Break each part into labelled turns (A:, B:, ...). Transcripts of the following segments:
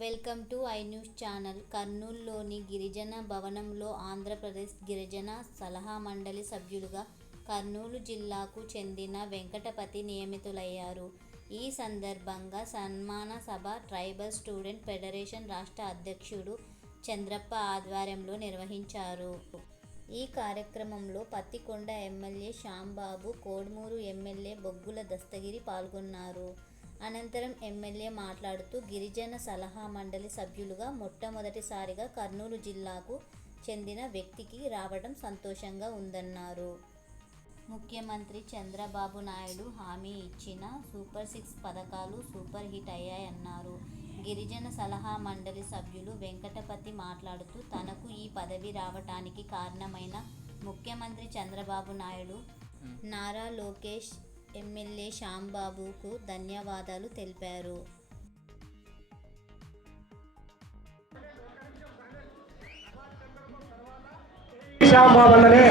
A: Welcome to I news channel. కర్నూలులోని గిరిజన భవనంలో ఆంధ్రప్రదేశ్ గిరిజన సలహా మండలి సభ్యులుగా కర్నూలు జిల్లాకు చెందిన వెంకటపతి నియమితులయ్యారు. ఈ సందర్భంగా సన్మాన సభ ట్రైబల్ స్టూడెంట్ ఫెడరేషన్ రాష్ట్ర అధ్యక్షుడు చంద్రప్ప ఆధ్వర్యంలో నిర్వహించారు. ఈ కార్యక్రమంలో పత్తికొండ ఎమ్మెల్యే శ్యాంబాబు కోడ్మూరు ఎమ్మెల్యే బొగ్గుల దస్తగిరి పాల్గొన్నారు. అనంతరం ఎమ్మెల్యే మాట్లాడుతూ గిరిజన సలహా మండలి సభ్యులుగా మొట్టమొదటిసారిగా కర్నూలు జిల్లాకు చెందిన వ్యక్తికి రావడం సంతోషంగా ఉందన్నారు. ముఖ్యమంత్రి చంద్రబాబు నాయుడు హామీ ఇచ్చిన సూపర్ సిక్స్ పథకాలు సూపర్ హిట్ అయ్యాయన్నారు. గిరిజన సలహా మండలి సభ్యులు వెంకటపతి మాట్లాడుతూ తనకు ఈ పదవి రావటానికి కారణమైన ముఖ్యమంత్రి చంద్రబాబు నాయుడు నారా లోకేష్ ఎమ్మెల్యే శ్యాంబాబుకు ధన్యవాదాలు తెలిపారు.
B: శ్యామ్ బాబు అన్ననే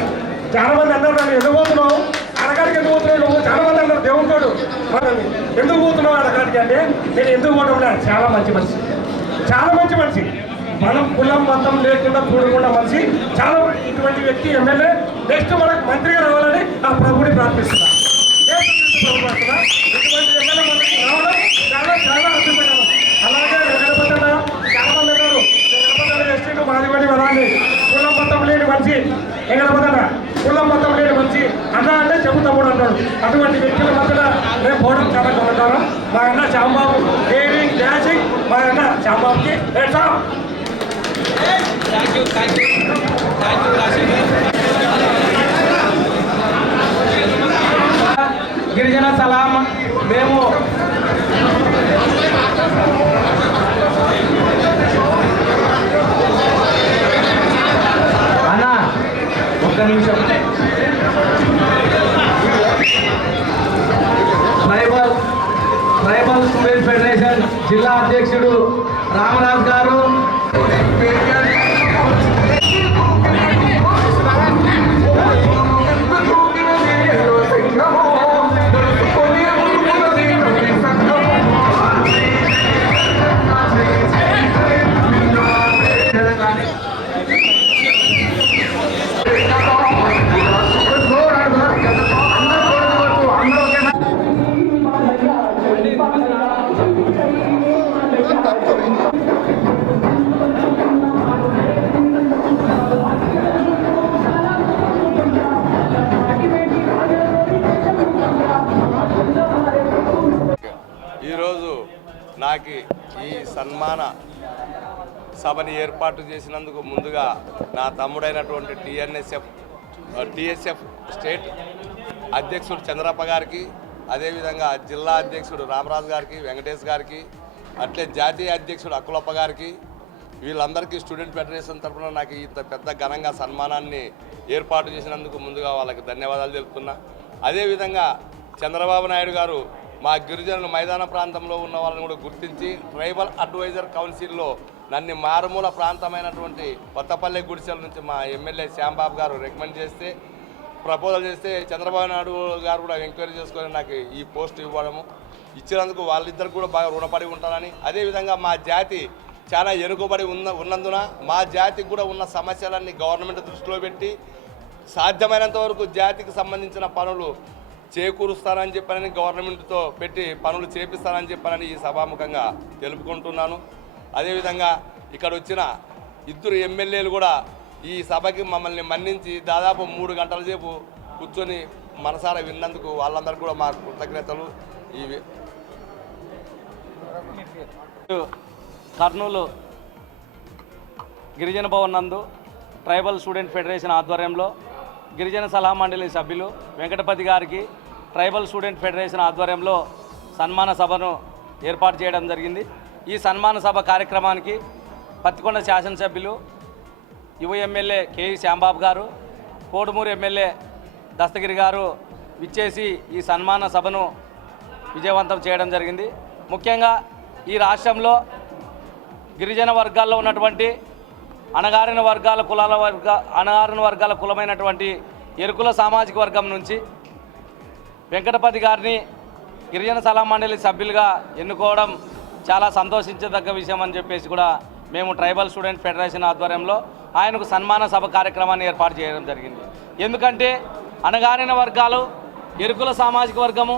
B: చాలా మంది అన్నారు నన్ను ఎందుకు పోతున్నావు? అడగాడికి ఎందుకు పోతున్నావు? నువ్వు చాలా మంది అన్నారు దేవుడు ఎందుకు పోతున్నావు అడగాడికి అంటే నేను ఎందుకు పోవడం చాలా మంచి మనిషి. చాలా మంచి మనిషి. మనం కులం మతం లేకుండా కూడకుండా మనిషి. చాలా ఇటువంటి వ్యక్తి ఎమ్మెల్యే. నెక్స్ట్ మనకు మంత్రిగా రావాలని ఆ ప్రభుని ప్రార్థిస్తున్నాను అటువంటి వ్యక్తుల మధ్యన మేము పోవడం చాలా గమనించాను మా అన్న శ్యాంబాబు డేరింగ్ డాషింగ్ మా అన్న శ్యాంబాబుకి
C: thank you thank you thank you. గిరిజన సలాం మేము అన్నా ఒక్క నిమిషం. ట్రైబల్ ట్రైబల్ స్టూడెంట్ ఫెడరేషన్ జిల్లా అధ్యక్షుడు రామరాజ్ గారు.
D: నాకు ఈ సన్మాన సభని ఏర్పాటు చేసినందుకు ముందుగా నా తమ్ముడైనటువంటి టిఎన్ఎస్ఎఫ్ టిఎస్ఎఫ్ స్టేట్ అధ్యక్షుడు చంద్రప్ప గారికి అదేవిధంగా జిల్లా అధ్యక్షుడు రామరాజు గారికి వెంకటేష్ గారికి అట్లే జాతీయ అధ్యక్షుడు అక్కులప్ప గారికి వీళ్ళందరికీ స్టూడెంట్ ఫెడరేషన్ తరఫున నాకు ఇంత పెద్ద ఘనంగా సన్మానాన్ని ఏర్పాటు చేసినందుకు ముందుగా వాళ్ళకి ధన్యవాదాలు తెలుపుతున్నా. అదేవిధంగా చంద్రబాబు నాయుడు గారు మా గిరిజనులు మైదాన ప్రాంతంలో ఉన్న వాళ్ళని కూడా గుర్తించి ట్రైబల్ అడ్వైజర్ కౌన్సిల్లో నన్ను మారుమూల ప్రాంతమైనటువంటి కొత్తపల్లి గుడిసెల నుంచి మా ఎమ్మెల్యే శ్యాంబాబు గారు రికమెండ్ చేస్తే ప్రపోజల్ చేస్తే చంద్రబాబు నాయుడు గారు కూడా ఎంక్వైరీ చేసుకొని నాకు ఈ పోస్ట్ ఇవ్వడము. ఇచ్చినందుకు వాళ్ళిద్దరు కూడా బాగా రుణపడి ఉంటానని అదేవిధంగా మా జాతి చాలా ఎనుకబడి ఉన్న ఉన్నందున మా జాతికి కూడా ఉన్న సమస్యలన్నీ గవర్నమెంట్ దృష్టిలో పెట్టి సాధ్యమైనంత వరకు జాతికి సంబంధించిన పనులు చేకూరుస్తానని చెప్పానని గవర్నమెంట్తో పెట్టి పనులు చేపిస్తానని చెప్పానని ఈ సభాముఖంగా తెలుపుకుంటున్నాను. అదేవిధంగా ఇక్కడ వచ్చిన ఇద్దరు ఎమ్మెల్యేలు కూడా ఈ సభకి మమ్మల్ని మన్నించి దాదాపు మూడు గంటల సేపు కూర్చొని మనసారా విన్నందుకు వాళ్ళందరికీ కూడా మా కృతజ్ఞతలు. ఇవి
C: కర్నూలు గిరిజన భవన్ నందు ట్రైబల్ స్టూడెంట్ ఫెడరేషన్ ఆధ్వర్యంలో గిరిజన సలహా మండలి సభ్యులు వెంకటపతి గారికి ట్రైబల్ స్టూడెంట్ ఫెడరేషన్ ఆధ్వర్యంలో సన్మాన సభను ఏర్పాటు చేయడం జరిగింది. ఈ సన్మాన సభ కార్యక్రమానికి పత్తికొండ శాసనసభ్యులు యువ ఎమ్మెల్యే కేఈ శ్యాంబాబు గారు కోడుమూరు ఎమ్మెల్యే దస్తగిరి గారు విచ్చేసి ఈ సన్మాన సభను విజయవంతం చేయడం జరిగింది. ముఖ్యంగా ఈ రాష్ట్రంలో గిరిజన వర్గాల్లో ఉన్నటువంటి అణగారిన వర్గాల కులాల వర్గ అణగారిన వర్గాల కులమైనటువంటి ఎరుకుల సామాజిక వర్గం నుంచి వెంకటపతి గారిని గిరిజన సలహా మండలి సభ్యులుగా ఎన్నుకోవడం చాలా సంతోషించదగ్గ విషయం అని చెప్పేసి కూడా మేము ట్రైబల్ స్టూడెంట్ ఫెడరేషన్ ఆధ్వర్యంలో ఆయనకు సన్మాన సభ కార్యక్రమాన్ని ఏర్పాటు చేయడం జరిగింది. ఎందుకంటే అణగారిన వర్గాలు ఎరుకుల సామాజిక వర్గము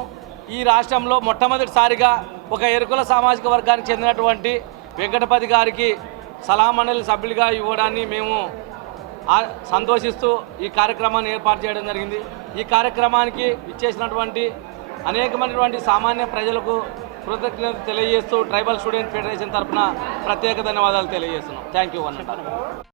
C: ఈ రాష్ట్రంలో మొట్టమొదటిసారిగా ఒక ఎరుకుల సామాజిక వర్గానికి చెందినటువంటి వెంకటపతి గారికి సలహా మండలి సభ్యులుగా ఇవ్వడాన్ని మేము సంతోషిస్తూ ఈ కార్యక్రమాన్ని ఏర్పాటు చేయడం జరిగింది. ఈ కార్యక్రమానికి ఇచ్చేసినటువంటి అనేకమైనటువంటి సామాన్య ప్రజలకు కృతజ్ఞత తెలియజేస్తూ ట్రైబల్ స్టూడెంట్ ఫెడరేషన్ తరఫున ప్రత్యేక ధన్యవాదాలు తెలియజేస్తున్నాం. Thank you